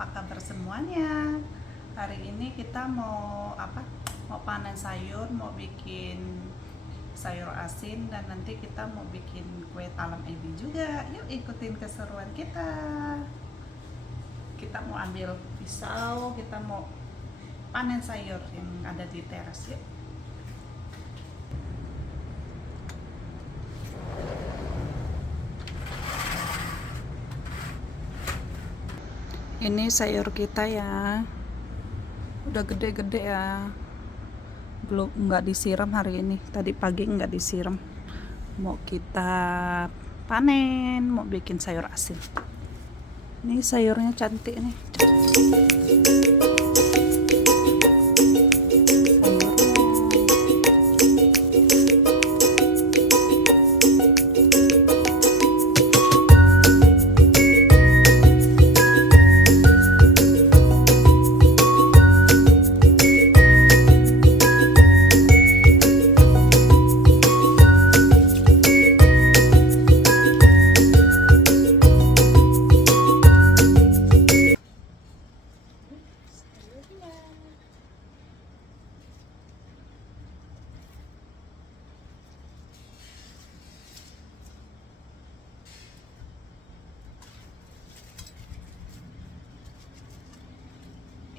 apa kabar semuanya? Hari ini kita mau panen sayur, mau bikin sayur asin, dan nanti kita mau bikin kue talam ebi juga. Yuk ikutin keseruan kita. Kita mau ambil pisau, kita mau panen sayur yang ada di teras. Yuk. Ini sayur kita ya, udah gede-gede ya, belum nggak disiram hari ini, tadi pagi nggak disiram. Mau kita panen, mau bikin sayur asin. Ini sayurnya cantik nih.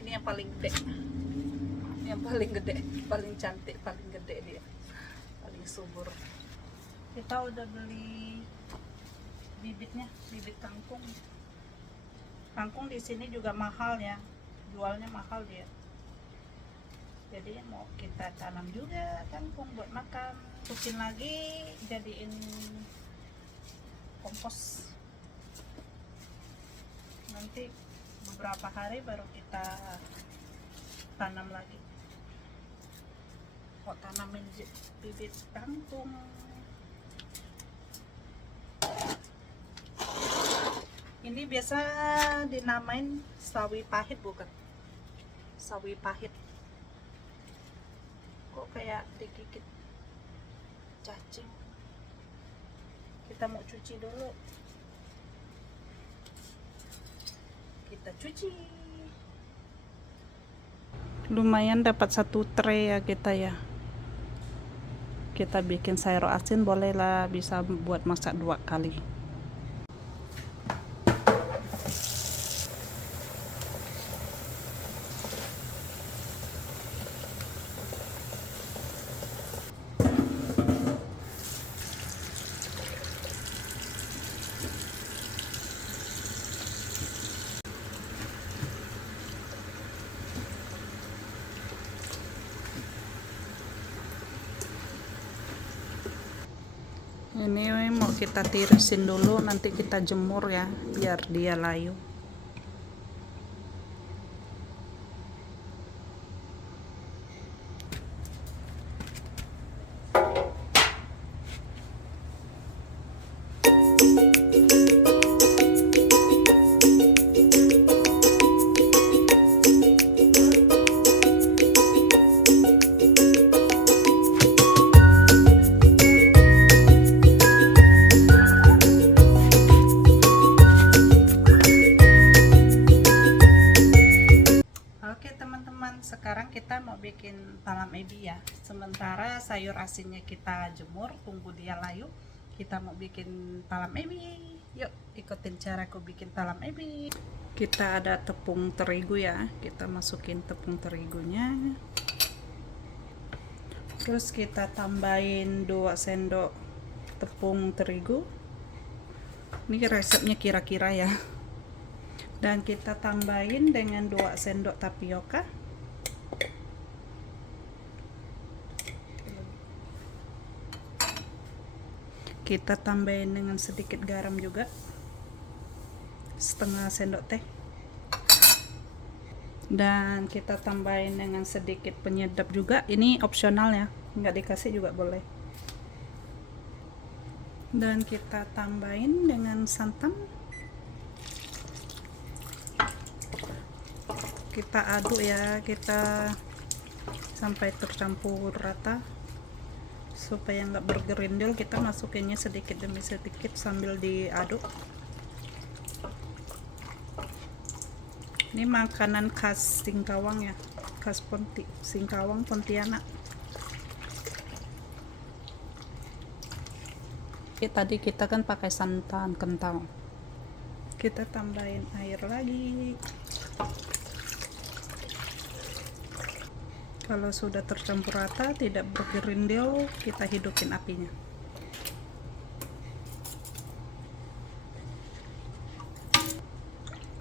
Ini yang paling gede, paling cantik, paling gede dia, paling subur. Kita udah beli bibitnya, bibit kangkung. Kangkung di sini juga mahal ya, jualnya mahal dia. Jadi mau kita tanam juga kangkung buat makan, tukin lagi jadiin kompos. Nanti beberapa hari baru kita tanam lagi. Kok tanamin bibit kangkung. Ini biasa dinamain sawi pahit, bukan? Sawi pahit. Kok kayak digigit cacing. Kita mau cuci dulu. Kita cuci. Lumayan dapat 1 tray ya kita ya. Kita bikin sayur asin bolehlah, bisa buat masak 2 kali. Ini mau kita tirisin dulu, nanti kita jemur ya biar dia layu. Sekarang kita mau bikin talam ebi ya. Sementara sayur asinnya kita jemur, tunggu dia layu. Kita mau bikin talam ebi. Yuk ikutin caraku bikin talam ebi. Kita ada tepung terigu ya, kita masukin tepung terigunya. Terus kita tambahin 2 sendok tepung terigu. Ini resepnya kira-kira ya. Dan kita tambahin dengan 2 sendok tapioka. Kita tambahin dengan sedikit garam juga, setengah sendok teh, dan kita tambahin dengan sedikit penyedap juga. Ini opsional ya, nggak dikasih juga boleh. Dan kita tambahin dengan santan. Kita aduk ya, kita sampai tercampur rata supaya nggak bergerindil. Kita masukinnya sedikit demi sedikit sambil diaduk. Ini makanan khas Singkawang ya, khas Singkawang Pontianak. Tadi kita kan pakai santan kental, kita tambahin air lagi. Kalau sudah tercampur rata, tidak bergerindil, kita hidupin apinya.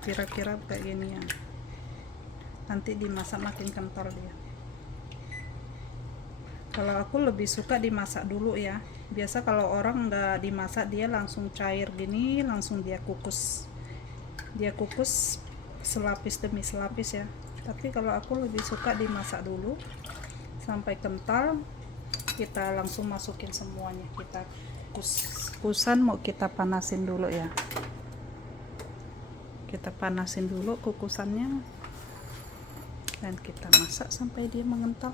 Kira-kira kayak gini ya, nanti dimasak makin kental dia. Kalau aku lebih suka dimasak dulu ya. Biasa kalau orang nggak dimasak, dia langsung cair gini, langsung dia kukus selapis demi selapis ya. Tapi kalau aku lebih suka dimasak dulu sampai kental, kita langsung masukin semuanya. Kita kukusan mau kita panasin dulu ya, kita panasin dulu kukusannya dan kita masak sampai dia mengental.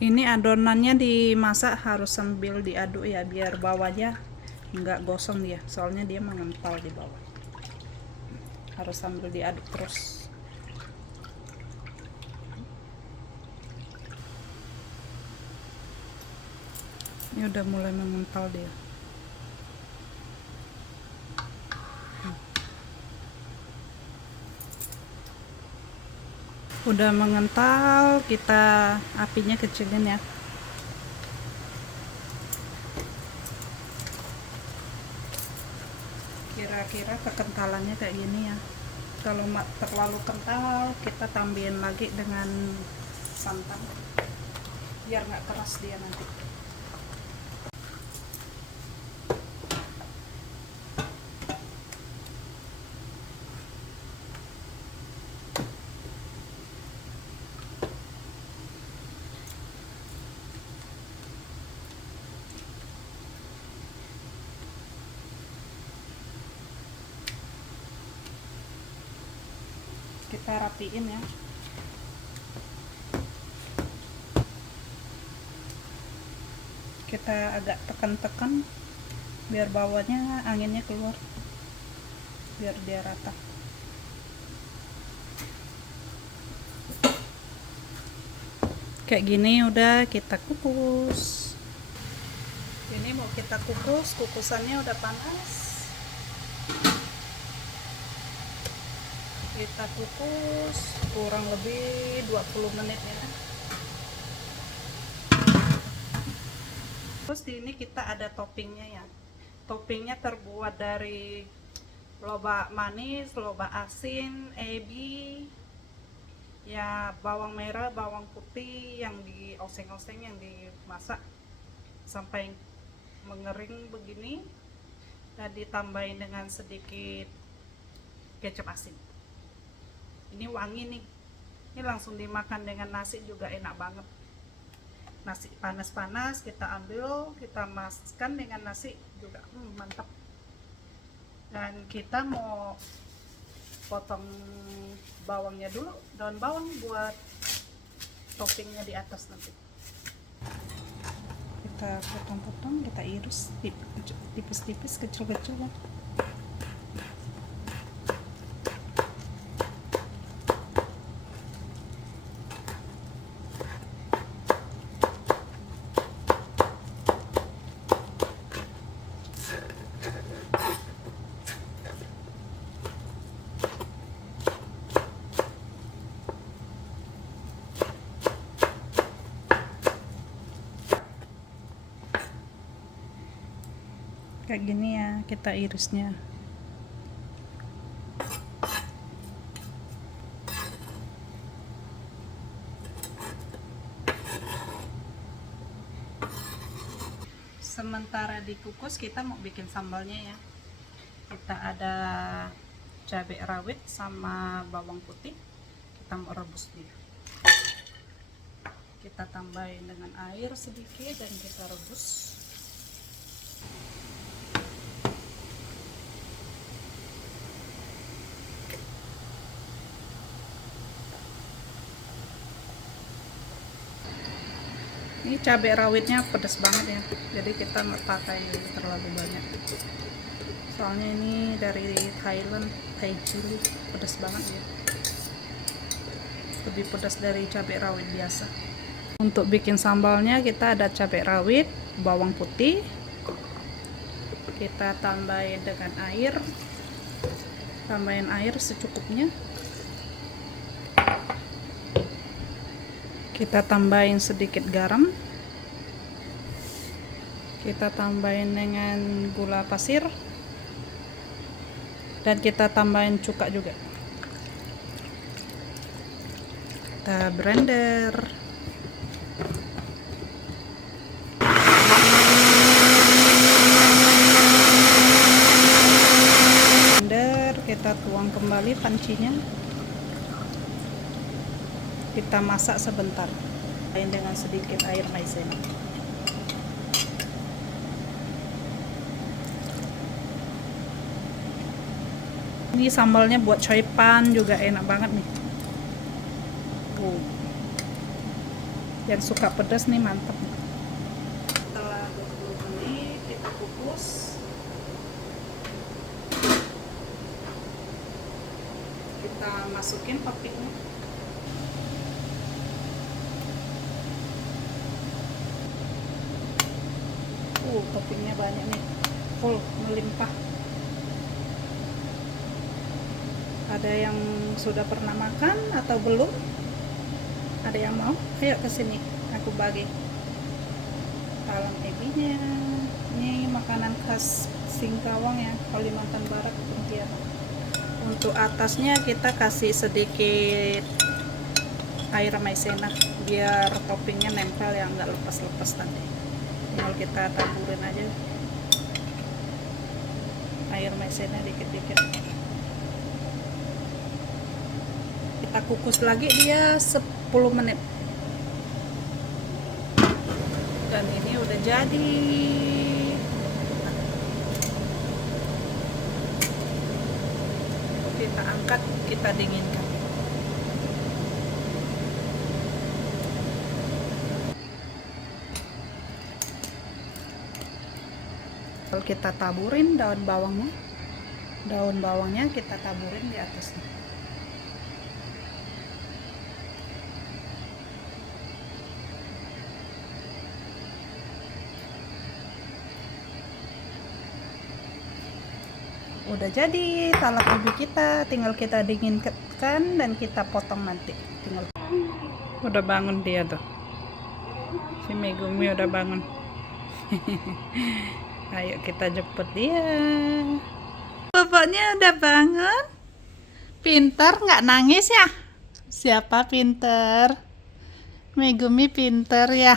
Ini adonannya dimasak harus sambil diaduk ya, biar bawahnya nggak gosong dia, soalnya dia mengental di bawah. Harus sambil diaduk terus. Ini udah mulai mengental dia. Udah mengental, kita apinya kecilin ya. Kira-kira kekentalannya kayak gini ya. Kalau terlalu kental, kita tambahin lagi dengan santan biar nggak keras dia nanti. Kita rapiin ya. Kita agak tekan-tekan biar bawahnya anginnya keluar, biar dia rata. Kayak gini udah kita kukus. Ini mau kita kukus, kukusannya udah panas. Kita kukus kurang lebih 20 menit ya. Terus di ini kita ada toppingnya ya. Toppingnya terbuat dari lobak manis, lobak asin, ebi, ya bawang merah, bawang putih yang dioseng-oseng, yang dimasak sampai mengering begini, dan ditambahin dengan sedikit kecap asin. Ini wangi nih, ini langsung dimakan dengan nasi juga enak banget. Nasi panas-panas kita ambil, kita masukkan dengan nasi juga mantap. Dan kita mau potong bawangnya dulu, daun bawang buat toppingnya di atas nanti. Kita potong-potong, kita iris tipis-tipis, kecil-kecil ya. Kayak gini ya kita irisnya. Sementara dikukus, kita mau bikin sambalnya ya. Kita ada cabai rawit sama bawang putih, kita mau rebus dia. Kita tambahin dengan air sedikit dan kita rebus. Ini cabai rawitnya pedas banget ya, jadi kita nggak pakai terlalu banyak, Soalnya ini dari Thailand, Thai chili, pedas banget ya. Lebih pedas dari cabai rawit biasa. Untuk bikin sambalnya kita ada cabai rawit, bawang putih. Kita tambahin dengan air. Tambahin air secukupnya. Kita tambahin sedikit garam. Kita tambahin dengan gula pasir. Dan kita tambahin cuka juga. Kita blender. Kita tuang kembali pancinya. Kita masak sebentar dengan sedikit air maizena. Ini sambalnya buat choy pan juga enak banget nih. Yang suka pedas nih mantep. Setelah 20 menit kita kukus. Kita masukin toppingnya. Toppingnya banyak nih, full melimpah. Ada yang sudah pernah makan atau belum? Ada yang mau? Ayo ke sini, aku bagi talam ebinya. Ini makanan khas Singkawang ya, Kalimantan Barat, Pontianak. Untuk atasnya kita kasih sedikit air maizena biar toppingnya nempel ya, nggak lepas-lepas nanti. Tinggal kita taburin aja air maizena dikit-dikit. Kita kukus lagi dia 10 menit. Dan ini udah jadi. Kita angkat, kita dinginkan. Kalau kita taburin daun bawangnya kita taburin di atasnya. Udah jadi talam ubi kita, tinggal kita dinginkan dan kita potong nanti. Udah bangun dia tuh, si Megumi udah bangun. Ayo kita jemput dia. Bapaknya udah bangun. Pinter, nggak nangis ya? Siapa pinter? Megumi pinter ya.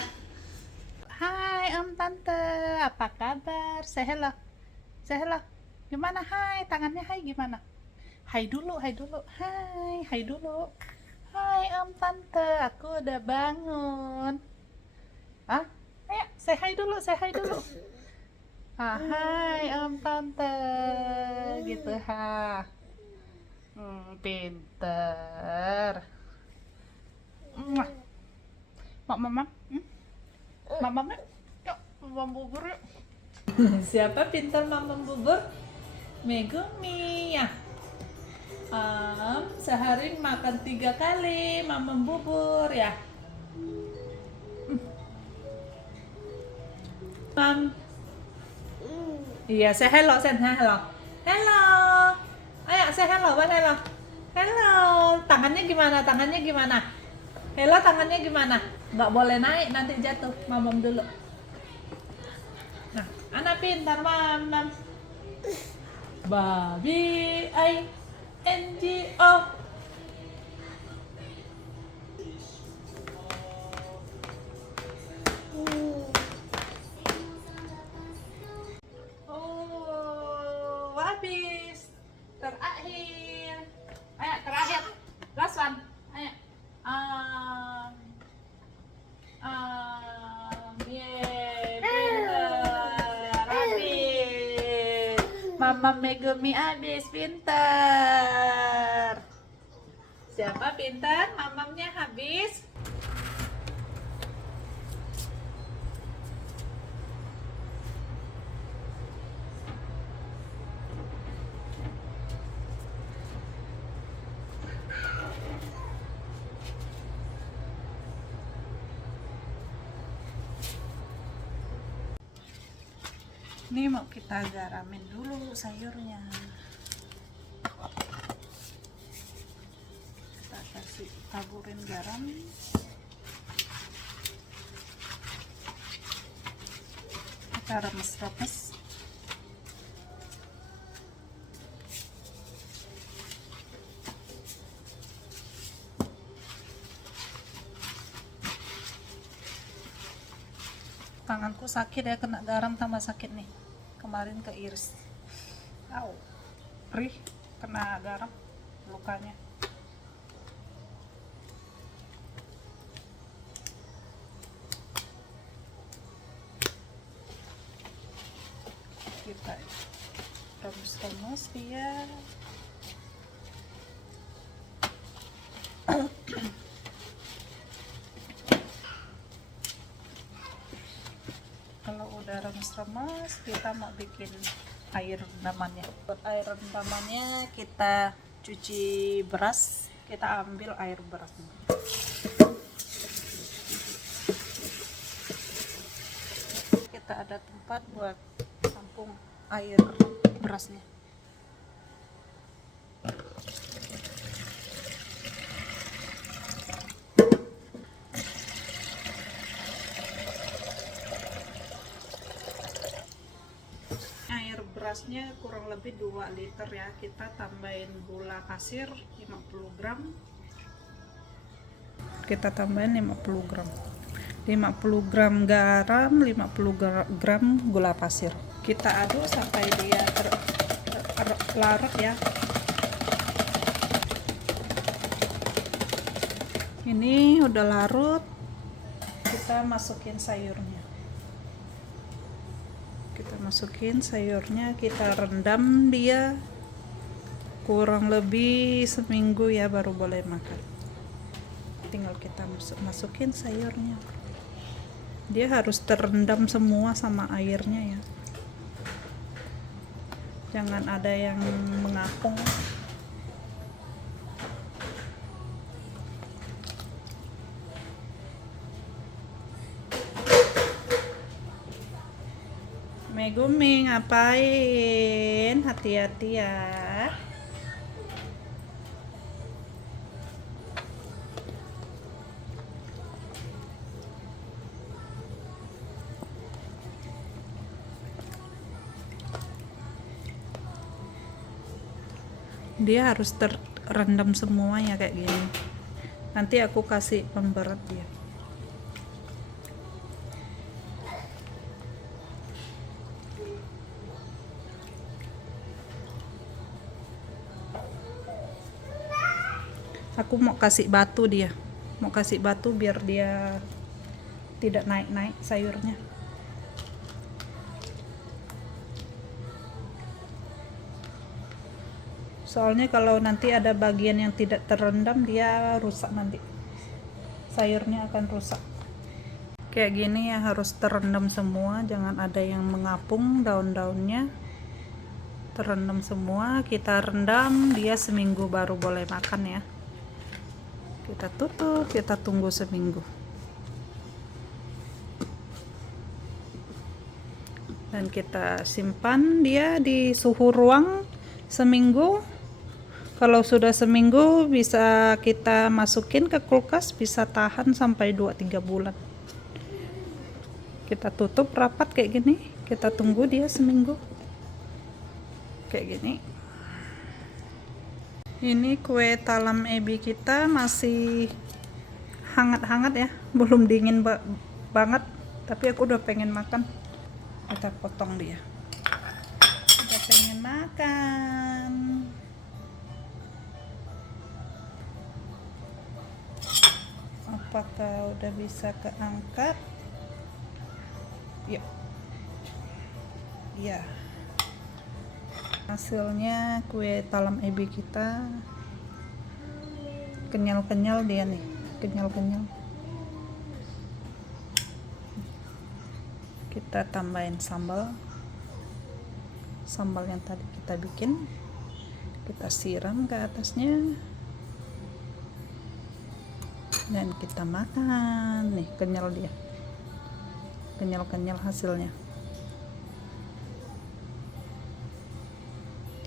Hai Om Tante, apa kabar? Say hello. Say hello. Gimana hai? Tangannya hai gimana? Hai dulu, hai dulu. Hai dulu. Hai Om Tante, aku udah bangun. Ah, ayo say hi dulu, say hi dulu. Hai Om Tante, gitu ha. Pinter. Mama, mama, yuk, mama bubur yuk. Siapa pintar mamam bubur? Megumi ya. Sehari makan 3 kali mamam bubur ya. Iya, say hello, say hello. Hello. Ayo say hello, buat hello. Hello. Tangannya gimana? Tangannya gimana? Hello, tangannya gimana? Nggak boleh naik, nanti jatuh. Mamam dulu. Nah, anak pintar mamam. Babi INGO. Oh, habis. Terakhir. Ayo, terakhir. Last one. Ayo. Mama Megumi habis, pintar. Siapa pintar? Mamamnya habis. Ini mau kita garamin dulu sayurnya. Kita kasih taburin garam. Kita remes-remes. Tanganku sakit ya, kena garam tambah sakit nih. Kemarin keiris. Au. Perih kena garam lukanya. Kita rebus-rebus dia. Kalau udah remes-remes, kita mau bikin air rendamannya. Buat air rendamannya kita cuci beras, kita ambil air berasnya. Kita ada tempat buat tampung air berasnya. Berasnya kurang lebih 2 liter ya. Kita tambahin gula pasir 50 gram. Kita tambahin 50 gram. 50 gram garam, 50 gram gula pasir. Kita aduk sampai dia larut ya. Ini udah larut. Kita masukin sayurnya. Kita masukin sayurnya, kita rendam dia kurang lebih seminggu ya, baru boleh makan. Tinggal kita masukin sayurnya. Dia harus terendam semua sama airnya ya. Jangan ada yang mengapung. Megumi ngapain? Hati-hati ya. Dia harus terendam semuanya kayak gini. Nanti aku kasih pemberat dia. Aku mau kasih batu dia, mau kasih batu biar dia tidak naik-naik sayurnya. Soalnya kalau nanti ada bagian yang tidak terendam, dia rusak nanti, sayurnya akan rusak. Kayak gini ya, harus terendam semua, jangan ada yang mengapung daun-daunnya. Terendam semua, kita rendam dia seminggu baru boleh makan ya. Kita tutup, kita tunggu seminggu. Dan kita simpan dia di suhu ruang seminggu. Kalau sudah seminggu bisa kita masukin ke kulkas, bisa tahan sampai 2-3 bulan. Kita tutup rapat kayak gini, kita tunggu dia seminggu. Kayak gini. Ini kue talam ebi kita masih hangat-hangat ya, belum dingin banget, tapi aku udah pengen makan. Kita potong dia. Udah pengen makan. Apakah udah bisa keangkat? Yuk. Ya. Hasilnya kue talam ebi kita kenyal-kenyal dia nih, kenyal-kenyal. Kita tambahin sambal yang tadi kita bikin, kita siram ke atasnya dan kita makan. Nih kenyal dia, kenyal-kenyal hasilnya.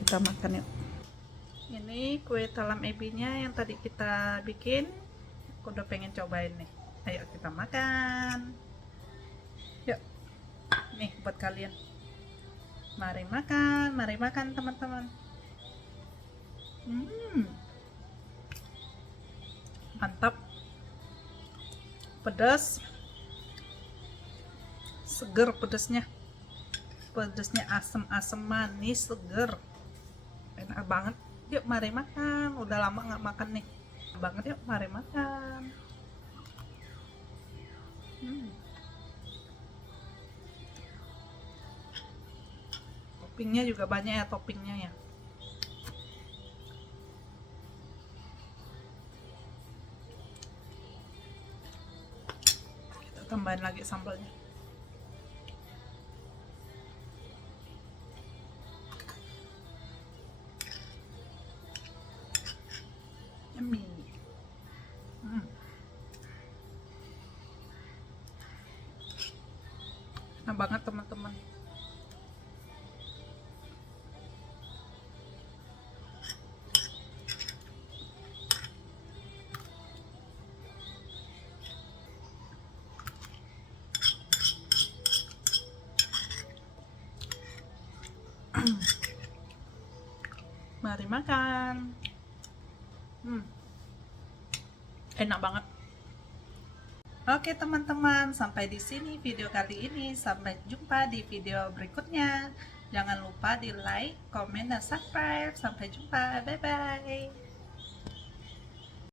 kita makan yuk. Ini kue talam ebinya yang tadi kita bikin. Aku udah pengen cobain nih. Ayo kita makan. Yuk. Nih buat kalian. Mari makan teman-teman. Mantap. Pedas. Seger pedasnya. Pedasnya asam-asam manis, seger. Enak banget. Yuk mari makan, udah lama nggak makan nih banget. Yuk mari makan. Toppingnya juga banyak ya, toppingnya ya. Kita tambahin lagi sambalnya. Yummy. Enak banget teman-teman. Mari makan. Enak banget. Oke teman-teman, sampai di sini video kali ini. Sampai jumpa di video berikutnya. Jangan lupa di like, komen, dan subscribe. Sampai jumpa. Bye-bye.